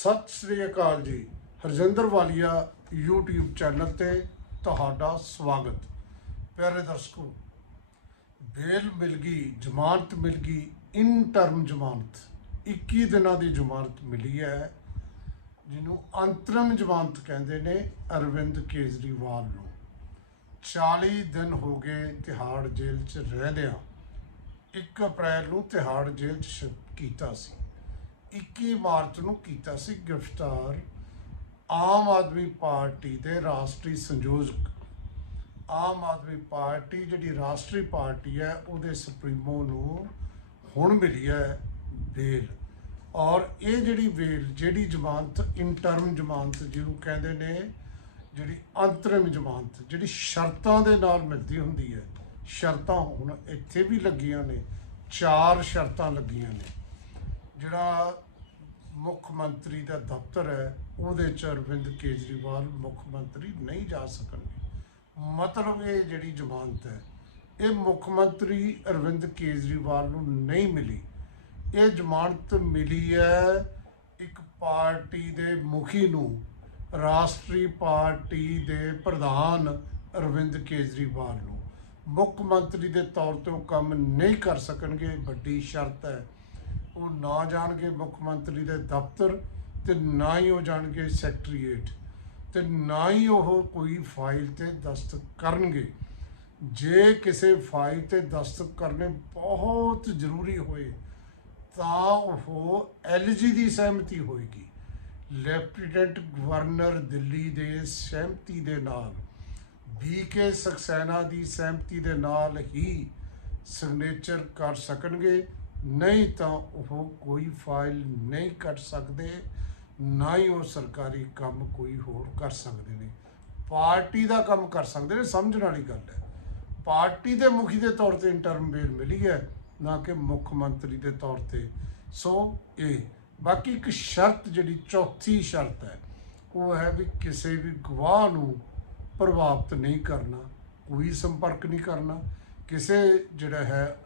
ਸਤਿ ਸ੍ਰੀ ਅਕਾਲ ਜੀ। ਹਰਜਿੰਦਰ ਵਾਲੀਆ YouTube channel ਤੇ ਤੁਹਾਡਾ ਸਵਾਗਤ। ਪਿਆਰੇ ਦਰਸ਼ਕੋ ਬੇਲ ਮਿਲ ਗਈ, ਜ਼ਮਾਨਤ ਮਿਲ ਗਈ, ਇਨ ਟਰਮ ਜ਼ਮਾਨਤ। 21 ਦਿਨਾਂ ਦੀ ਜ਼ਮਾਨਤ ਮਿਲੀ ਹੈ, ਜਿਹਨੂੰ ਅੰਤਰਮ ਜ਼ਮਾਨਤ ਕਹਿੰਦੇ ਨੇ ਅਰਵਿੰਦ ਕੇਜਰੀਵਾਲ ਨੂੰ। 40 ਦਿਨ ਹੋ ਗਏ ਤਿਹਾੜ ਜੇਲ੍ਹ 'ਚ ਰਹਿੰਦਿਆਂ। 1 ਅਪ੍ਰੈਲ ਨੂੰ ਤਿਹਾੜ ਜੇਲ੍ਹ 'ਚ ਸ਼ਿਫਟ ਕੀਤਾ ਸੀ। 21 ਮਾਰਚ ਨੂੰ ਕੀਤਾ ਸੀ ਗ੍ਰਿਫਤਾਰ ਆਮ ਆਦਮੀ ਪਾਰਟੀ ਦੇ ਰਾਸ਼ਟਰੀ ਸੰਯੋਜਕ। ਆਮ ਆਦਮੀ ਪਾਰਟੀ ਜਿਹੜੀ ਰਾਸ਼ਟਰੀ ਪਾਰਟੀ ਹੈ, ਉਹਦੇ ਸੁਪਰੀਮੋ ਨੂੰ ਹੁਣ ਮਿਲੀ ਹੈ ਬੇਲ ਔਰ ਇਹ ਜਿਹੜੀ ਬੇਲ ਜਿਹੜੀ ਜ਼ਮਾਨਤ ਇੰਟਰਮ ਜ਼ਮਾਨਤ ਜਿਹਨੂੰ ਕਹਿੰਦੇ ਨੇ, ਜਿਹੜੀ ਅੰਤਰਿਮ ਜ਼ਮਾਨਤ, ਜਿਹੜੀ ਸ਼ਰਤਾਂ ਦੇ ਨਾਲ ਮਿਲਦੀ ਹੁੰਦੀ ਹੈ, ਸ਼ਰਤਾਂ ਹੁਣ ਇੱਥੇ ਵੀ ਲੱਗੀਆਂ ਨੇ, ਚਾਰ ਸ਼ਰਤਾਂ ਲੱਗੀਆਂ ਨੇ। ਜਿਹੜਾ ਮੁੱਖ ਮੰਤਰੀ ਦਾ ਦਫ਼ਤਰ ਹੈ, ਉਹਦੇ ਚ ਅਰਵਿੰਦ ਕੇਜਰੀਵਾਲ ਮੁੱਖ ਮੰਤਰੀ ਨਹੀਂ ਜਾ ਸਕਣਗੇ। ਮਤਲਬ ਇਹ ਜਿਹੜੀ ਜ਼ਮਾਨਤ ਹੈ, ਇਹ ਮੁੱਖ ਮੰਤਰੀ ਅਰਵਿੰਦ ਕੇਜਰੀਵਾਲ ਨੂੰ ਨਹੀਂ ਮਿਲੀ। ਇਹ ਜ਼ਮਾਨਤ ਮਿਲੀ ਹੈ ਇੱਕ ਪਾਰਟੀ ਦੇ ਮੁਖੀ ਨੂੰ, ਰਾਸ਼ਟਰੀ ਪਾਰਟੀ ਦੇ ਪ੍ਰਧਾਨ ਅਰਵਿੰਦ ਕੇਜਰੀਵਾਲ ਨੂੰ। ਮੁੱਖ ਮੰਤਰੀ ਦੇ ਤੌਰ ਤੇ ਉਹ ਕੰਮ ਨਹੀਂ ਕਰ ਸਕਣਗੇ, ਵੱਡੀ ਸ਼ਰਤ ਹੈ ਉਹ ਨਾ ਜਾਣਗੇ ਮੁੱਖ ਮੰਤਰੀ ਦੇ ਦਫ਼ਤਰ ਤੇ ਨਾ ਹੀ ਉਹ ਜਾਣਗੇ ਸੈਕਟਰੀਏਟ ਤੇ ਨਾ ਹੀ ਉਹ ਕੋਈ ਫਾਈਲ ਤੇ ਦਸਤਖਤ ਕਰਨਗੇ। ਜੇ ਕਿਸੇ ਫਾਈਲ ਤੇ ਦਸਤਖਤ ਕਰਨੇ ਬਹੁਤ ਜ਼ਰੂਰੀ ਹੋਏ, ਤਾਂ ਉਹ ਐਲਜੀ ਦੀ ਸਹਿਮਤੀ ਹੋਏਗੀ। ਲੈਫਟੀਨੈਂਟ ਗਵਰਨਰ ਦਿੱਲੀ ਦੇ ਸਹਿਮਤੀ ਦੇ ਨਾਲ ਬੀਕੇ ਸਕਸੈਨਾ ਦੀ ਸਹਿਮਤੀ ਦੇ ਨਾਲ ਹੀ ਸਿਗਨੇਚਰ ਕਰ ਸਕਣਗੇ। ਨਹੀਂ ਤਾਂ ਉਹ ਕੋਈ ਫਾਈਲ ਨਹੀਂ ਕੱਢ ਸਕਦੇ, ਨਾ ਹੀ ਉਹ ਸਰਕਾਰੀ ਕੰਮ ਕੋਈ ਹੋਰ ਕਰ ਸਕਦੇ ਨੇ। ਪਾਰਟੀ ਦਾ ਕੰਮ ਕਰ ਸਕਦੇ ਨੇ, ਸਮਝਣ ਵਾਲੀ ਗੱਲ ਹੈ। ਪਾਰਟੀ ਦੇ ਮੁਖੀ ਦੇ ਤੌਰ ਤੇ ਇੰਟਰਮ ਬੇਲ ਮਿਲੀ ਹੈ, ਨਾ ਕਿ ਮੁੱਖ ਮੰਤਰੀ ਦੇ ਤੌਰ ਤੇ। ਸੋ ਇਹ, ਬਾਕੀ ਇੱਕ ਸ਼ਰਤ ਜਿਹੜੀ ਚੌਥੀ ਸ਼ਰਤ ਹੈ, ਉਹ ਹੈ ਵੀ ਕਿਸੇ ਵੀ ਗਵਾਹ ਨੂੰ ਪ੍ਰਭਾਵਿਤ ਨਹੀਂ ਕਰਨਾ, ਕੋਈ ਸੰਪਰਕ ਨਹੀਂ ਕਰਨਾ। ਕਿਸੇ ਜਿਹੜਾ ਹੈ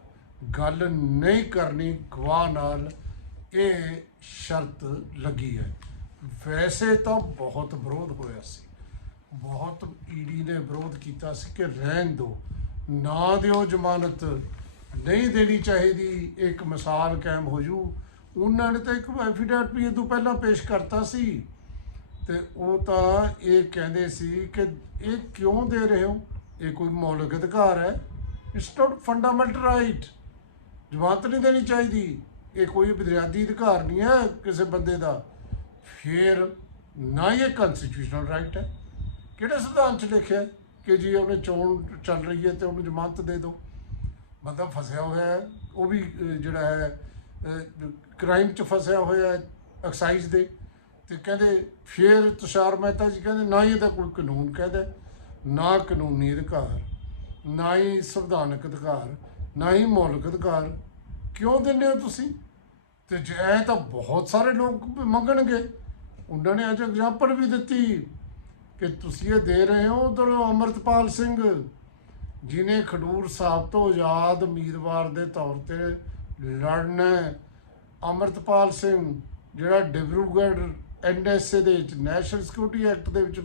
ਗੱਲ ਨਹੀਂ ਕਰਨੀ, ਗਵਾਹ ਨਾਲ ਇਹ ਸ਼ਰਤ ਲੱਗੀ ਹੈ। ਵੈਸੇ ਤਾਂ ਬਹੁਤ ਵਿਰੋਧ ਹੋਇਆ ਸੀ। ਬਹੁਤ ਈਡੀ ਨੇ ਵਿਰੋਧ ਕੀਤਾ ਸੀ ਕਿ ਰਹਿਣ ਦਿਓ। ਨਾ ਦਿਓ ਜ਼ਮਾਨਤ। ਨਹੀਂ ਦੇਣੀ ਚਾਹੀਦੀ। ਇੱਕ ਮਿਸਾਲ ਕਾਇਮ ਹੋ ਜੂ। ਉਹਨਾਂ ਨੇ ਤਾਂ ਇੱਕ ਐਫੀਡੈਵਿਟ ਵੀ ਇਹ ਤੋਂ ਪਹਿਲਾਂ ਪੇਸ਼ ਕਰਤਾ ਸੀ। ਤੇ ਉਹ ਤਾਂ ਇਹ ਕਹਿੰਦੇ ਸੀ ਕਿ ਇਹ ਕਿਉਂ ਦੇ ਰਹੇ ਹੋ? ਇਹ ਕੋਈ ਮੌਲਿਕ ਅਧਿਕਾਰ ਹੈ। ਇਟਸ ਨਾਟ ਫੰਡਾਮੈਂਟਲ ਰਾਈਟ ਜਮਾਨਤ ਨਹੀਂ ਦੇਣੀ ਚਾਹੀਦੀ। ਇਹ ਕੋਈ ਬੁਨਿਆਦੀ ਅਧਿਕਾਰ ਨਹੀਂ ਹੈ ਕਿਸੇ ਬੰਦੇ ਦਾ। ਫਿਰ ਨਾ ਹੀ ਇਹ ਕਨਸਟੀਟਿਊਸ਼ਨਲ ਰਾਈਟ ਹੈ। ਕਿਹੜੇ ਸੰਵਿਧਾਨ ਚ ਲਿਖਿਆ ਕਿ ਜੀ ਉਹਨੇ ਚੋਣ ਚੱਲ ਰਹੀ ਹੈ ਤੇ ਉਹਨੂੰ ਜ਼ਮਾਨਤ ਦੇ ਦਿਓ? ਬੰਦਾ ਫਸਿਆ ਹੋਇਆ ਹੈ, ਉਹ ਵੀ ਜਿਹੜਾ ਹੈ ਕ੍ਰਾਈਮ ਚ ਫਸਿਆ ਹੋਇਆ ਹੈ ਐਕਸਾਈਜ਼ ਦੇ। ਤੇ ਕਹਿੰਦੇ ਫਿਰ ਤੁਸ਼ਾਰ ਮਹਿਤਾ ਜੀ ਕਹਿੰਦੇ ਨਾ ਹੀ ਇਹਦਾ ਕੋਈ ਕਾਨੂੰਨ ਕਹਿੰਦਾ ਨਾ ਕਾਨੂੰਨੀ ਅਧਿਕਾਰ, ਨਾ ਹੀ ਸੰਵਿਧਾਨਕ ਅਧਿਕਾਰ। ਨਾ ਹੀ ਮੌਲਿਕ ਅਧਿਕਾਰ ਕਿਉਂ ਦਿੰਦੇ ਹੋ ਤੁਸੀਂ ਤੇ ਜੇ ਇਹ ਤਾਂ ਬਹੁਤ ਸਾਰੇ ਲੋਕ ਮੰਗਣਗੇ ਉਹਨਾਂ ਨੇ ਅੱਜ ਐਗਜ਼ਾਮਪਲ ਵੀ ਦਿੱਤੀ ਕਿ ਤੁਸੀਂ ਇਹ ਦੇ ਰਹੇ ਹੋ ਉਧਰ ਅਮਰਤਪਾਲ ਸਿੰਘ ਜਿਨੇ ਖਡੂਰ ਸਾਹਿਬ ਤੋਂ ਆਜ਼ਾਦ ਉਮੀਦਵਾਰ ਦੇ ਤੌਰ ਤੇ ਲੜਨਾ ਹੈ। ਅਮਰਤਪਾਲ ਸਿੰਘ, ਜਿਹੜਾ ਡਿਬਰੂਗੜ੍ਹ ਐਨਐਸਏ ਦੇ ਵਿੱਚ ਨੈਸ਼ਨਲ ਸਿਕਿਉਰਿਟੀ ਐਕਟ ਦੇ ਵਿੱਚ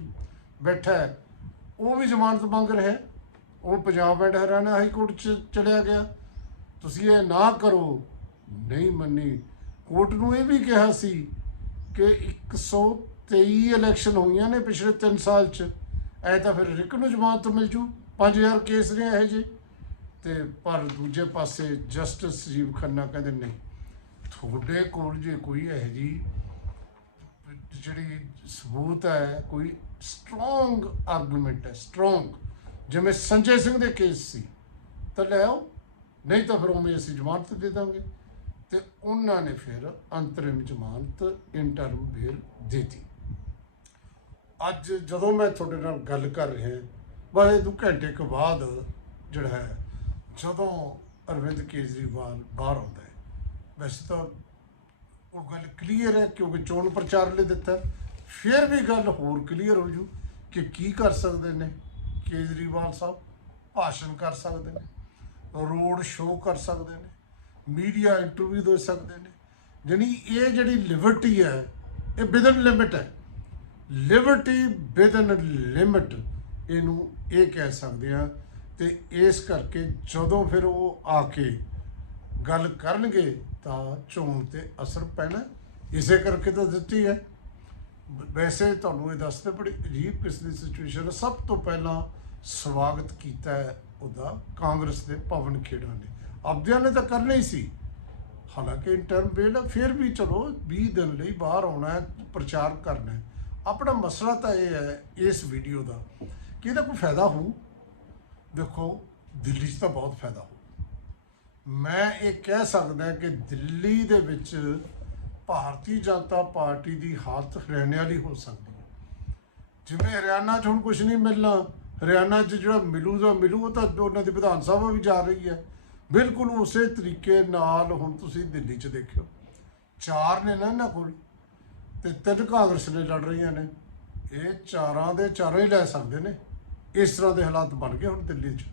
ਬੈਠਾ ਉਹ ਵੀ ਜ਼ਮਾਨਤ ਮੰਗ ਰਿਹਾ ਹੈ। ਉਹ Punjab and Haryana high court ਚ ਚਲਿਆ ਗਿਆ। ਤੁਸੀਂ ਇਹ ਨਾ ਕਰੋ। ਨਹੀਂ ਮੰਨੀ। ਕੋਰਟ ਨੂੰ ਇਹ ਵੀ ਕਿਹਾ ਸੀ ਕਿ 123 ਇਲੈਕਸ਼ਨ ਹੋਈਆਂ ਨੇ ਪਿਛਲੇ 3 ਸਾਲ ਚ। ਐ ਤਾਂ ਫਿਰ ਰਿਕ ਨੂੰ ਜ਼ਮਾਨਤ ਮਿਲ ਜੂ। 5000 ਕੇਸ ਨੇ ਇਹ ਜੀ। ਤੇ ਪਰ ਦੂਜੇ ਪਾਸੇ ਜਸਟਿਸ ਸੰਜੀਵ ਖੰਨਾ ਕਹਿੰਦੇ ਨਹੀਂ। ਤੁਹਾਡੇ ਕੋਲ ਜੇ ਕੋਈ ਇਹ ਜੀ ਜਿਹੜੀ ਸਬੂਤ ਹੈ, ਕੋਈ ਸਟਰੋਂਗ ਆਰਗੂਮੈਂਟ ਹੈ ਸਟਰੋਂਗ ਜਿਵੇਂ ਸੰਜੇ ਸਿੰਘ ਦੇ ਕੇਸ ਸੀ, ਤਾਂ ਲੈ ਆਓ, ਨਹੀਂ ਤਾਂ ਫਿਰ ਉਵੇਂ ਅਸੀਂ ਜ਼ਮਾਨਤ ਦੇ ਦਾਂਗੇ। ਤੇ ਉਹਨਾਂ ਨੇ ਫਿਰ ਅੰਤਰਿਮ ਜ਼ਮਾਨਤ ਇੰਟਰਮ ਬੇਲ ਦਿੱਤੀ। ਅੱਜ ਜਦੋਂ ਮੈਂ ਤੁਹਾਡੇ ਨਾਲ ਗੱਲ ਕਰ ਰਿਹਾ ਬਾਰੇ ਦੋ ਘੰਟੇ ਕੁ ਬਾਅਦ ਜਿਹੜਾ ਹੈ, ਜਦੋਂ ਅਰਵਿੰਦ ਕੇਜਰੀਵਾਲ ਬਾਹਰ ਆਉਂਦਾ ਹੈ, ਵੈਸੇ ਤਾਂ ਉਹ ਗੱਲ ਕਲੀਅਰ ਹੈ, ਕਿਉਂਕਿ ਚੋਣ ਪ੍ਰਚਾਰ ਲਈ ਦਿੱਤਾ ਫਿਰ ਵੀ ਗੱਲ ਹੋਰ ਕਲੀਅਰ ਹੋ ਜੂ ਕਿ ਕੀ ਕਰ ਸਕਦੇ ਨੇ। ਕੇਜਰੀਵਾਲ ਸਾਹਿਬ ਭਾਸ਼ਣ ਕਰ ਸਕਦੇ ਨੇ, ਰੋਡ ਸ਼ੋਅ ਕਰ ਸਕਦੇ ਨੇ, ਮੀਡੀਆ ਇੰਟਰਵਿਊ ਦੇ ਸਕਦੇ ਨੇ। ਜਾਣੀ ਇਹ ਜਿਹੜੀ ਲਿਬਰਟੀ ਹੈ, ਇਹ ਵਿਦਨ ਲਿਮਿਟ ਹੈ। ਲਿਬਰਟੀ ਵਿਦਨ ਲਿਮਿਟ ਇਹਨੂੰ ਇਹ ਕਹਿ ਸਕਦੇ ਆ ਤੇ ਇਸ ਕਰਕੇ ਜਦੋਂ ਫਿਰ ਉਹ ਆ ਕੇ ਗੱਲ ਕਰਨਗੇ ਤਾਂ ਚੋਣ ਤੇ ਅਸਰ ਪੈਣਾ, ਇਸੇ ਕਰਕੇ ਤਾਂ ਦਿੱਤੀ ਹੈ। ਵੈਸੇ ਤੁਹਾਨੂੰ ਇਹ ਦੱਸਦੇ ਬੜੀ ਅਜੀਬ ਕਿਸਮ ਦੀ ਸਿਚੁਏਸ਼ਨ ਸਭ ਤੋਂ ਪਹਿਲਾਂ ਸਵਾਗਤ ਕੀਤਾ ਹੈ ਉਹਦਾ ਕਾਂਗਰਸ ਦੇ ਪਵਨ ਖੇੜਾ ਨੇ ਆਪਦਿਆਂ ਨੇ ਤਾਂ ਕਰਨਾ ਹੀ ਸੀ। ਹਾਲਾਂਕਿ ਇੰਟਰਨ ਬੇਲ ਫਿਰ ਵੀ ਚਲੋ 20 ਦਿਨ ਲਈ ਬਾਹਰ ਆਉਣਾ ਹੈ, ਪ੍ਰਚਾਰ ਕਰਨਾ ਹੈ। ਆਪਣਾ ਮਸਲਾ ਤਾਂ ਇਹ ਹੈ ਇਸ ਵੀਡੀਓ ਦਾ ਕਿ ਇਹਦਾ ਕੋਈ ਫਾਇਦਾ ਹੋਊ? ਦੇਖੋ, ਦਿੱਲੀ 'ਚ ਤਾਂ ਬਹੁਤ ਫਾਇਦਾ ਹੋਊ। ਮੈਂ ਇਹ ਕਹਿ ਸਕਦਾ ਕਿ ਦਿੱਲੀ ਦੇ ਵਿੱਚ ਭਾਰਤੀ ਜਨਤਾ ਪਾਰਟੀ ਦੀ ਹਾਲਤ ਹਰਿਆਣੇ ਵਾਲੀ ਹੋ ਸਕਦੀ ਹੈ। ਜਿਵੇਂ ਹਰਿਆਣਾ 'ਚ ਹੁਣ ਕੁਝ ਨਹੀਂ ਮਿਲਣਾ। ਹਰਿਆਣਾ 'ਚ ਜਿਹੜਾ ਮਿਲੂਗਾ ਮਿਲੂ, ਉਹ ਤਾਂ ਉਹਨਾਂ ਦੀ ਵਿਧਾਨ ਸਭਾ ਵੀ ਜਾ ਰਹੀ ਹੈ। ਬਿਲਕੁਲ ਉਸੇ ਤਰੀਕੇ ਨਾਲ ਹੁਣ ਤੁਸੀਂ ਦਿੱਲੀ 'ਚ ਦੇਖਿਓ। ਚਾਰ ਨੇ ਨਾ ਇਹਨਾਂ ਕੋਲ ਤੇ ਤਿੰਨ ਕਾਂਗਰਸ ਨੇ ਲੜ ਰਹੀਆਂ ਨੇ। ਇਹ ਚਾਰਾਂ ਦੇ ਚਾਰੋਂ ਹੀ ਲੈ ਸਕਦੇ ਨੇ। ਇਸ ਤਰ੍ਹਾਂ ਦੇ ਹਾਲਾਤ ਬਣ ਗਏ ਹੁਣ ਦਿੱਲੀ 'ਚ।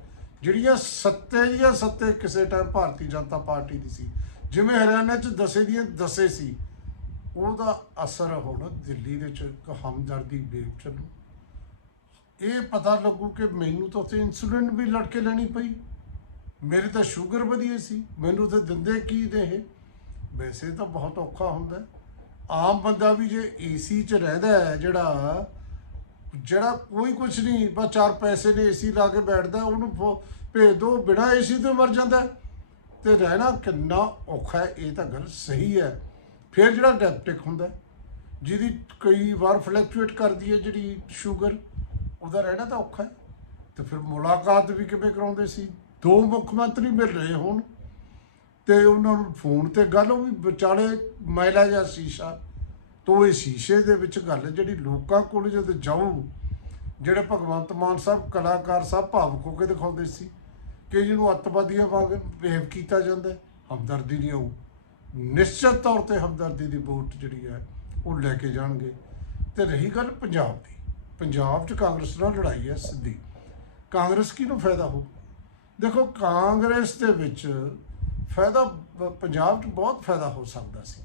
ਜਿਹੜੀਆਂ ਸੱਤੇ ਦੀਆਂ ਸੱਤੇ ਕਿਸੇ ਟਾਈਮ ਭਾਰਤੀ ਜਨਤਾ ਪਾਰਟੀ ਦੀ ਸੀ। ਜਿਵੇਂ ਹਰਿਆਣਾ 'ਚ ਦਸੇ ਦੀਆਂ ਦਸੇ ਸੀ, ਉਹਦਾ ਅਸਰ ਹੁਣ ਦਿੱਲੀ ਦੇ 'ਚ ਇੱਕ ਹਮਦਰਦੀ ਵੇਵ ਚੱਲੂ ਇਹ ਪਤਾ ਲੱਗੂ ਕਿ ਮੈਨੂੰ ਤਾਂ ਉੱਥੇ ਇਨਸੂਲਿਨ ਵੀ ਲੜ ਕੇ ਲੈਣੀ ਪਈ। ਮੇਰੇ ਤਾਂ ਸ਼ੂਗਰ ਵਧੀਆ ਸੀ। ਮੈਨੂੰ ਤਾਂ ਦਿੰਦੇ ਕੀ ਨੇ ਇਹ? ਵੈਸੇ ਤਾਂ ਬਹੁਤ ਔਖਾ ਹੁੰਦਾ। ਆਮ ਬੰਦਾ ਵੀ ਜੇ ਏਸੀ 'ਚ ਰਹਿੰਦਾ ਹੈ, ਜਿਹੜਾ ਜਿਹੜਾ ਕੋਈ ਕੁਝ ਨਹੀਂ, ਬਸ ਚਾਰ ਪੈਸੇ ਨੇ ਏਸੀ ਲਾ ਕੇ ਬੈਠਦਾ, ਉਹਨੂੰ ਫੋ- ਭੇਜ ਦੋ, ਬਿਨਾ ਏਸੀ ਤੋਂ ਮਰ ਜਾਂਦਾ ਹੈ। ਤੇ ਰਹਿਣਾ ਕਿੰਨਾ ਔਖਾ ਹੈ, ਇਹ ਤਾਂ ਗੱਲ ਸਹੀ ਹੈ। ਫਿਰ ਜਿਹੜਾ ਡਾਇਬਟਿਕ ਹੁੰਦਾ ਜਿਹਦੀ ਕਈ ਵਾਰ ਫਲੈਕਚੁਏਟ ਕਰਦੀ ਹੈ ਜਿਹੜੀ ਸ਼ੂਗਰ ਉਹਦਾ ਰਹਿਣਾ ਤਾਂ ਔਖਾ ਹੈ। ਤੇ ਫਿਰ ਮੁਲਾਕਾਤ ਵੀ ਕਿਵੇਂ ਕਰਾਉਂਦੇ ਸੀ? ਦੋ ਮੁੱਖ ਮੰਤਰੀ ਮਿਲ ਰਹੇ ਹੋਣ। ਤੇ ਉਹਨਾਂ ਨੂੰ ਫੋਨ ਤੇ ਗੱਲ ਉਹ ਵੀ ਵਿਚਾਲੇ ਮੈਲਾ ਜਾਂ ਸ਼ੀਸ਼ਾ। ਤੋਂ ਇਹ ਸ਼ੀਸ਼ੇ ਦੇ ਵਿੱਚ ਗੱਲ ਜਿਹੜੀ ਲੋਕਾਂ ਕੋਲ ਜਦ ਜਾਊ, ਜਿਹੜੇ ਭਗਵੰਤ ਮਾਨ ਸਾਹਿਬ ਕਲਾਕਾਰ ਸਾਹਿਬ ਭਾਵਕ ਹੋ ਕੇ ਦਿਖਾਉਂਦੇ ਸੀ ਕਿ ਜਿਹਨੂੰ ਅੱਤਵਾਦੀਆਂ ਵਾਂਗ ਬਿਹੇਵ ਕੀਤਾ ਜਾਂਦਾ ਹਮਦਰਦੀ ਨਹੀਂ ਆਊ। ਨਿਸ਼ਚਿਤ ਤੌਰ ਤੇ ਹਮਦਰਦੀ ਦੀ ਵੋਟ ਜਿਹੜੀ ਹੈ, ਉਹ ਲੈ ਕੇ ਜਾਣਗੇ। ਤੇ ਰਹੀ ਗੱਲ ਪੰਜਾਬ ਦੀ। ਪੰਜਾਬ 'ਚ ਕਾਂਗਰਸ ਨਾਲ ਲੜਾਈ ਹੈ ਸਿੱਧੀ। ਕਾਂਗਰਸ ਕਿਹਨੂੰ ਫਾਇਦਾ ਹੋ ਦੇਖੋ, ਕਾਂਗਰਸ ਦੇ ਵਿੱਚ ਫਾਇਦਾ ਪੰਜਾਬ 'ਚ ਬਹੁਤ ਫਾਇਦਾ ਹੋ ਸਕਦਾ ਸੀ।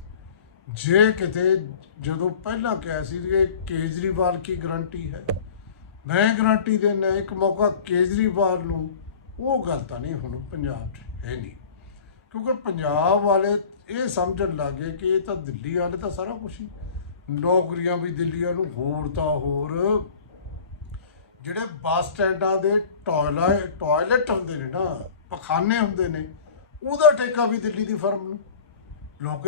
ਜੇ ਕਿਤੇ ਜਦੋਂ ਪਹਿਲਾਂ ਕਿਹਾ ਸੀ ਕਿ ਕੇਜਰੀਵਾਲ ਕੀ ਗਰੰਟੀ ਹੈ? ਮੈਂ ਗਰੰਟੀ ਦੇਣਾ ਇੱਕ ਮੌਕਾ ਕੇਜਰੀਵਾਲ ਨੂੰ, ਉਹ ਗੱਲ ਤਾਂ ਨਹੀਂ ਹੁਣ ਪੰਜਾਬ 'ਚ ਹੈ ਨਹੀਂ। ਕਿਉਂਕਿ ਪੰਜਾਬ ਵਾਲੇ ਇਹ ਸਮਝਣ ਲੱਗੇ ਕਿ ਇਹ ਤਾਂ ਦਿੱਲੀ ਵਾਲੇ ਤਾਂ ਸਾਰਾ ਕੁਝ ਹੀ ਨੌਕਰੀਆਂ ਵੀ ਦਿੱਲੀਆਂ ਨੂੰ, ਹੋਰ ਤਾਂ ਹੋਰ। ਜਿਹੜੇ ਬੱਸ ਸਟੈਂਡਾਂ ਦੇ ਟਾਇਲਟ ਟਾਇਲਟ ਹੁੰਦੇ ਨੇ ਨਾ, ਪਖਾਨੇ ਹੁੰਦੇ ਨੇ, ਉਹਦਾ ਠੇਕਾ ਵੀ ਦਿੱਲੀ ਦੀ ਫਰਮ ਨੂੰ। ਲੋਕ,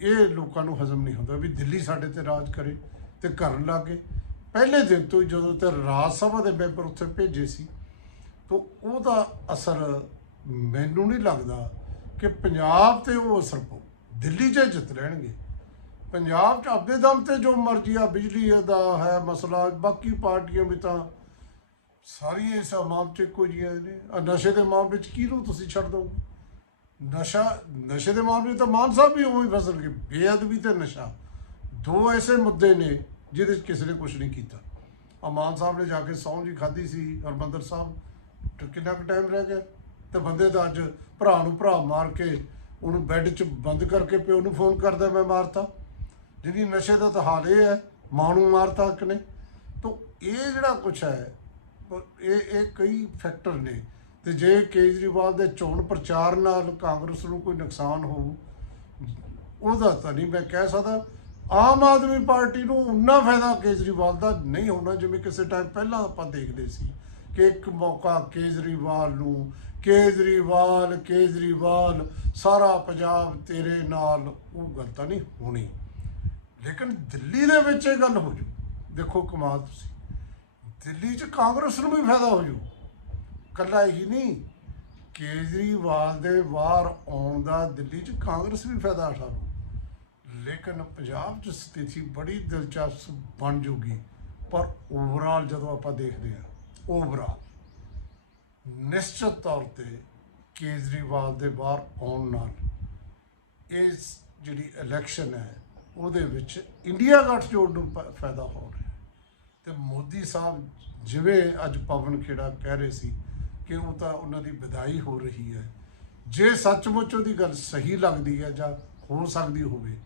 ਇਹ ਲੋਕਾਂ ਨੂੰ ਹਜ਼ਮ ਨਹੀਂ ਹੁੰਦਾ ਵੀ ਦਿੱਲੀ ਸਾਡੇ ਤੇ ਰਾਜ ਕਰੇ ਤੇ ਕਰਨ ਲੱਗੇ। ਪਹਿਲੇ ਦਿਨ ਤੋਂ ਹੀ ਜਦੋਂ ਤੇ ਰਾਜ ਸਭਾ ਦੇ ਮੈਂਬਰ ਉੱਥੇ ਭੇਜੇ ਸੀ, ਤਾਂ ਉਹਦਾ ਅਸਰ ਮੈਨੂੰ ਨਹੀਂ ਲੱਗਦਾ ਕਿ ਪੰਜਾਬ ਤੇ ਉਹ ਅਸਰ ਪਊ, ਦਿੱਲੀ 'ਚ ਜਿੱਤ ਲੈਣਗੇ। ਪੰਜਾਬ 'ਚ ਆਪਦੇ ਦਮ ਤੇ ਜੋ ਮਰਜ਼ੀ ਆ, ਬਿਜਲੀ ਦਾ ਹੈ ਮਸਲਾ, ਬਾਕੀ ਪਾਰਟੀਆਂ ਵੀ ਤਾਂ ਸਾਰੀਆਂ ਇਸ ਮਾਮਲੇ 'ਚ ਇੱਕੋ ਜਿਹੀਆਂ ਨੇ। ਆਹ ਨਸ਼ੇ ਦੇ ਮਾਮਲੇ 'ਚ ਕਿਹਨੂੰ ਤੁਸੀਂ ਛੱਡ ਦੋਗੇ? ਨਸ਼ਾ, ਨਸ਼ੇ ਦੇ ਮਾਮਲੇ 'ਚ ਤਾਂ ਮਾਨ ਸਾਹਿਬ ਵੀ ਉਵੇਂ ਹੀ ਫਸਣਗੇ, ਬੇਅਦਬੀ ਤੇ ਨਸ਼ਾ। ਦੋ ਐਸੇ ਮੁੱਦੇ ਨੇ ਜਿਹਦੇ 'ਚ ਕਿਸੇ ਨੇ ਕੁਝ ਨਹੀਂ ਕੀਤਾ। ਆ ਮਾਨ ਸਾਹਿਬ ਨੇ ਜਾ ਕੇ ਸਹੁੰ ਜੀ ਖਾਧੀ ਸੀ, ਹਰਮੰਦਰ ਸਾਹਿਬ, ਤੇ ਕਿੰਨਾ ਕੁ ਟਾਈਮ ਰਹਿ ਗਿਆ? ਤੇ ਬੰਦੇ ਤਾਂ ਅੱਜ ਭਰਾ ਨੂੰ ਭਰਾ ਮਾਰ ਕੇ ਉਹਨੂੰ ਬੈੱਡ 'ਚ ਬੰਦ ਕਰਕੇ ਪਿਓ ਨੂੰ ਫੋਨ ਕਰਦਾ ਮੈਂ ਮਾਰਤਾ। ਜਿਹਦੀ ਨਸ਼ੇ ਦਾ ਤਾਂ ਹਾਲ ਇਹ ਹੈ ਮਾਂ ਨੂੰ ਮਾਰਤਾ ਕਿ ਨੇ ਤਾਂ ਇਹ ਜਿਹੜਾ ਕੁਛ ਹੈ ਇਹ ਇਹ ਕਈ ਫੈਕਟਰ ਨੇ। ਤੇ ਜੇ ਕੇਜਰੀਵਾਲ ਦੇ ਚੋਣ ਪ੍ਰਚਾਰ ਨਾਲ ਕਾਂਗਰਸ ਨੂੰ ਕੋਈ ਨੁਕਸਾਨ ਹੋਊ, ਉਹਦਾ ਤਾਂ ਨਹੀਂ ਮੈਂ ਕਹਿ ਸਕਦਾ। ਆਮ ਆਦਮੀ ਪਾਰਟੀ ਨੂੰ ਉਨਾ ਫਾਇਦਾ ਕੇਜਰੀਵਾਲ ਦਾ ਨਹੀਂ ਹੋਣਾ, ਜਿਵੇਂ ਕਿਸੇ ਟਾਈਮ ਪਹਿਲਾਂ ਆਪਾਂ ਦੇਖਦੇ ਸੀ ਕਿ ਇੱਕ ਮੌਕਾ ਕੇਜਰੀਵਾਲ ਨੂੰ, ਕੇਜਰੀਵਾਲ ਕੇਜਰੀਵਾਲ, ਸਾਰਾ ਪੰਜਾਬ ਤੇਰੇ ਨਾਲ, ਉਹ ਗੱਲ ਨਹੀਂ ਹੋਣੀ। ਲੇਕਿਨ ਦਿੱਲੀ ਦੇ ਵਿੱਚ ਇਹ ਗੱਲ ਹੋ ਜੂ। ਦੇਖੋ ਕਮਾਲ ਤੁਸੀਂ। ਦਿੱਲੀ 'ਚ ਕਾਂਗਰਸ ਨੂੰ ਵੀ ਫਾਇਦਾ ਹੋ ਜੂ। ਕੱਲਾ ਹੀ ਨਹੀਂ, ਕੇਜਰੀਵਾਲ ਦੇ ਬਾਹਰ ਆਉਣ ਦਾ ਦਿੱਲੀ 'ਚ ਕਾਂਗਰਸ ਵੀ ਫਾਇਦਾ ਉਠਾਊ ਲੇਕਿਨ ਪੰਜਾਬ 'ਚ ਸਥਿਤੀ ਬੜੀ ਦਿਲਚਸਪ ਬਣ ਜੂਗੀ। ਪਰ ਓਵਰਆਲ ਜਦੋਂ ਆਪਾਂ ਦੇਖਦੇ ਹਾਂ ਓਵਰਆਲ ਨਿਸ਼ਚਿਤ ਤੌਰ ਤੇ ਕੇਜਰੀਵਾਲ ਦੇ ਬਾਹਰ ਆਉਣ ਨਾਲ ਇਸ ਜਿਹੜੀ ਇਲੈਕਸ਼ਨ ਹੈ ਉਹਦੇ ਵਿੱਚ ਇੰਡੀਆ ਗੱਠਜੋੜ ਨੂੰ ਪ- ਫਾਇਦਾ ਹੋ ਰਿਹਾ ਤੇ ਮੋਦੀ ਸਾਹਿਬ ਜਿਵੇਂ ਅੱਜ ਪਵਨ ਖੇੜਾ ਕਹਿ ਰਹੇ ਸੀ ਕਿ ਉਹ ਤਾਂ ਉਹਨਾਂ ਦੀ ਵਿਦਾਈ ਹੋ ਰਹੀ ਹੈ। ਜੇ ਸੱਚਮੁੱਚ ਉਹਦੀ ਗੱਲ ਸਹੀ ਲੱਗਦੀ ਹੈ ਜਾਂ ਹੋ ਸਕਦੀ ਹੋਵੇ,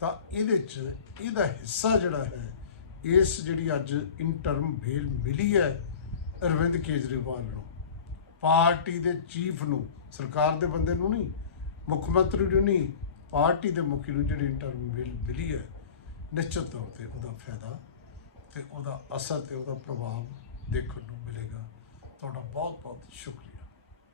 ਤਾਂ ਇਹਦੇ 'ਚ ਇਹਦਾ ਹਿੱਸਾ ਜਿਹੜਾ ਹੈ, ਇਸ ਜਿਹੜੀ ਅੱਜ ਇੰਟਰਮ ਬੇਲ ਮਿਲੀ ਹੈ ਅਰਵਿੰਦ ਕੇਜਰੀਵਾਲ ਨੂੰ। ਪਾਰਟੀ ਦੇ ਚੀਫ ਨੂੰ, ਸਰਕਾਰ ਦੇ ਬੰਦੇ ਨੂੰ ਨਹੀਂ, ਮੁੱਖ ਮੰਤਰੀ ਨੂੰ ਨਹੀਂ ਪਾਰਟੀ ਦੇ ਮੁਖੀ ਨੂੰ ਜਿਹੜੀ ਇੰਟਰਮ ਬੇਲ ਮਿਲੀ ਹੈ, ਨਿਸ਼ਚਿਤ ਤੌਰ ਤੇ ਉਹਦਾ ਫਾਇਦਾ ਤੇ ਉਹਦਾ ਅਸਰ ਤੇ ਉਹਦਾ ਪ੍ਰਭਾਵ ਦੇਖਣ ਨੂੰ ਮਿਲੇਗਾ। ਤੁਹਾਡਾ ਬਹੁਤ ਬਹੁਤ ਸ਼ੁਕਰੀਆ।